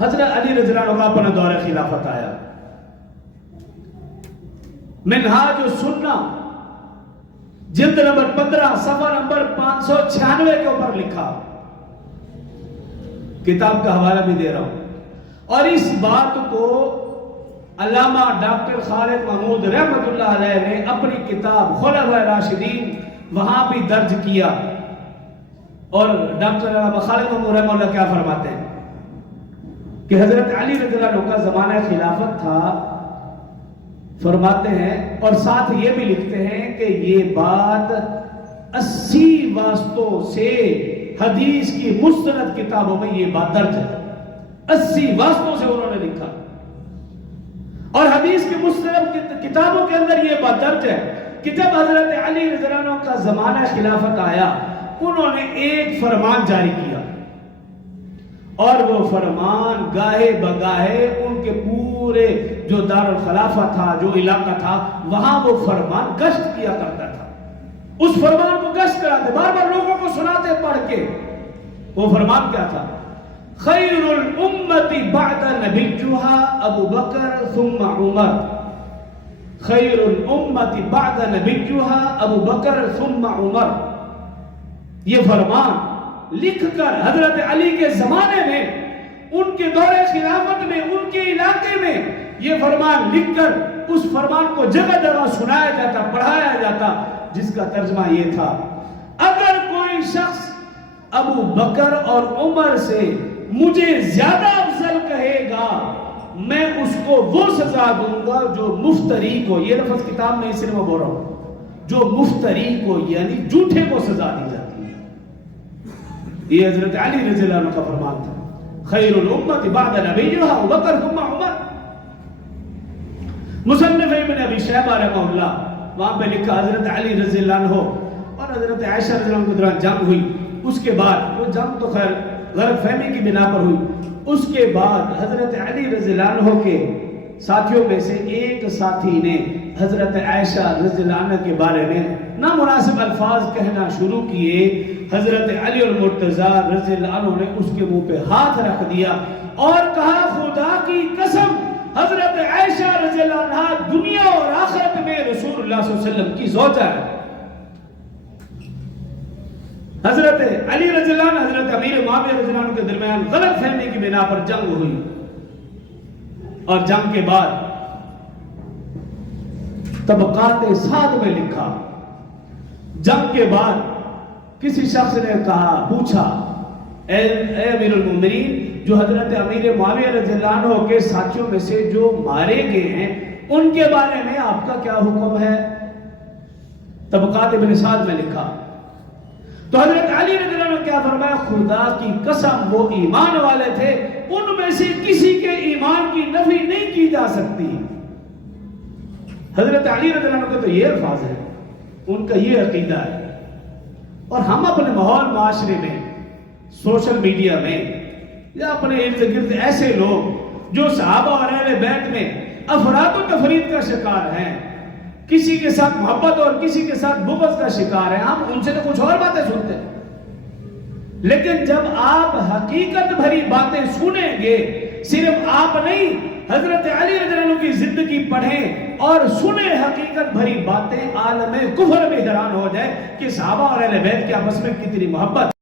حضرت علی رضی اللہ عنہ کا اپنا دور خلافت آیا. منہاج السنہ جلد نمبر 15 صفحہ نمبر 596 کے اوپر لکھا. کتاب کا حوالہ بھی دے رہا ہوں. اور اس بات کو علامہ ڈاکٹر خالد محمود رحمت اللہ علیہ نے اپنی کتاب خلفاء راشدین وہاں بھی درج کیا. اور ڈاکٹر علامہ خالد محمود رحمت اللہ کیا فرماتے ہیں کہ حضرت علی رضی اللہ عنہ کا زمانہ خلافت تھا. فرماتے ہیں اور ساتھ یہ بھی لکھتے ہیں کہ یہ بات 80 واسطوں سے حدیث کی مستند کتابوں میں یہ بات درج ہے. 80 واسطوں سے انہوں نے لکھا. اور حدیث کی مستند کتابوں کے اندر یہ بات درج ہے کہ جب حضرت علی رضی اللہ عنہ کا زمانہ خلافت آیا انہوں نے ایک فرمان جاری کیا اور وہ فرمان گاہے بگاہے ان کے پورے جو دار الخلافہ تھا جو علاقہ تھا وہاں وہ فرمان گشت کیا کرتا تھا. اس فرمان کو گشت کراتے بار بار لوگوں کو سناتے پڑھ کے. وہ فرمان کیا تھا؟ خیر الامت بعد نبیها ابو بکر ثم عمر. خیر الامت بعد نبیها ابو بکر ثم عمر. یہ فرمان لکھ کر حضرت علی کے زمانے میں ان کے دور خلافت میں ان کے علاقے میں یہ فرمان لکھ کر اس فرمان کو جگہ جگہ سنایا جاتا پڑھایا جاتا جس کا ترجمہ یہ تھا اگر کوئی شخص ابو بکر اور عمر سے مجھے زیادہ افضل کہے گا میں اس کو وہ سزا دوں گا جو مفتری کو, یہ لفظ کتاب میں اس لیے میں بول رہا ہوں, جو مفتری کو یعنی جھوٹے کو سزا دی جاتی ہے. یہ حضرت علی رضی اللہ عنہ کا فرمان تھا. خیر الامت بعد نبیها ابو بکر ثم عمر. مصنف ابن ابی شیبہ رحمہ اللہ وہاں پہ لکھا حضرت علی رضی اللہ عنہ اور حضرت عائشہ رضی اللہ عنہ کے دوران جنگ ہوئی. اس کے بعد وہ جنگ تو خیر غلط فہمی کی بنا پر ہوئی. اس کے بعد حضرت علی رضی اللہ عنہ کے ساتھیوں میں سے ایک ساتھی نے حضرت عائشہ رضی اللہ عنہ کے بارے میں نامناسب الفاظ کہنا شروع کیے. حضرت علی المرتضی رضی اللہ عنہ نے اس کے منہ پہ ہاتھ رکھ دیا اور کہا خدا کی قسم حضرت عائشہ رضی اللہ عنہ دنیا اور آخرت میں رسول اللہ صلی اللہ علیہ وسلم کی زوجہ ہے. حضرت علی رضی اللہ عنہ حضرت امیر معاویہ رضی اللہ عنہ کے درمیان غلط فہمی کی بنا پر جنگ ہوئی اور جنگ کے بعد طبقات سعد میں لکھا جنگ کے بعد کسی شخص نے کہا پوچھا اے امیر المومنین جو حضرت امیر معاویہ رضی اللہ عنہ کے ساتھیوں میں سے جو مارے گئے ہیں ان کے بارے میں آپ کا کیا حکم ہے؟ طبقات ابن سعد میں لکھا تو حضرت علی رضی اللہ عنہ کیا فرمایا خدا کی قسم وہ ایمان والے تھے ان میں سے کسی کے ایمان کی نفی نہیں کی جا سکتی. حضرت علی رضی اللہ عنہ کا تو یہ الفاظ ہے ان کا یہ عقیدہ ہے. اور ہم اپنے ماحول معاشرے میں سوشل میڈیا میں یا اپنے ارد گرد ایسے لوگ جو صحابہ اور اہل بیت میں افراد و تفرید کا شکار ہیں کسی کے ساتھ محبت اور کسی کے ساتھ بغض کا شکار ہیں ہم ان سے تو کچھ اور باتیں سنتے ہیں. لیکن جب آپ حقیقت بھری باتیں سنیں گے صرف آپ نہیں حضرت علی رضی اللہ عنہ کی زندگی پڑھیں اور سنیں حقیقت بھری باتیں عالم کفر میں حیران ہو جائے کہ صحابہ اور اہل بیت کے آپس میں کتنی محبت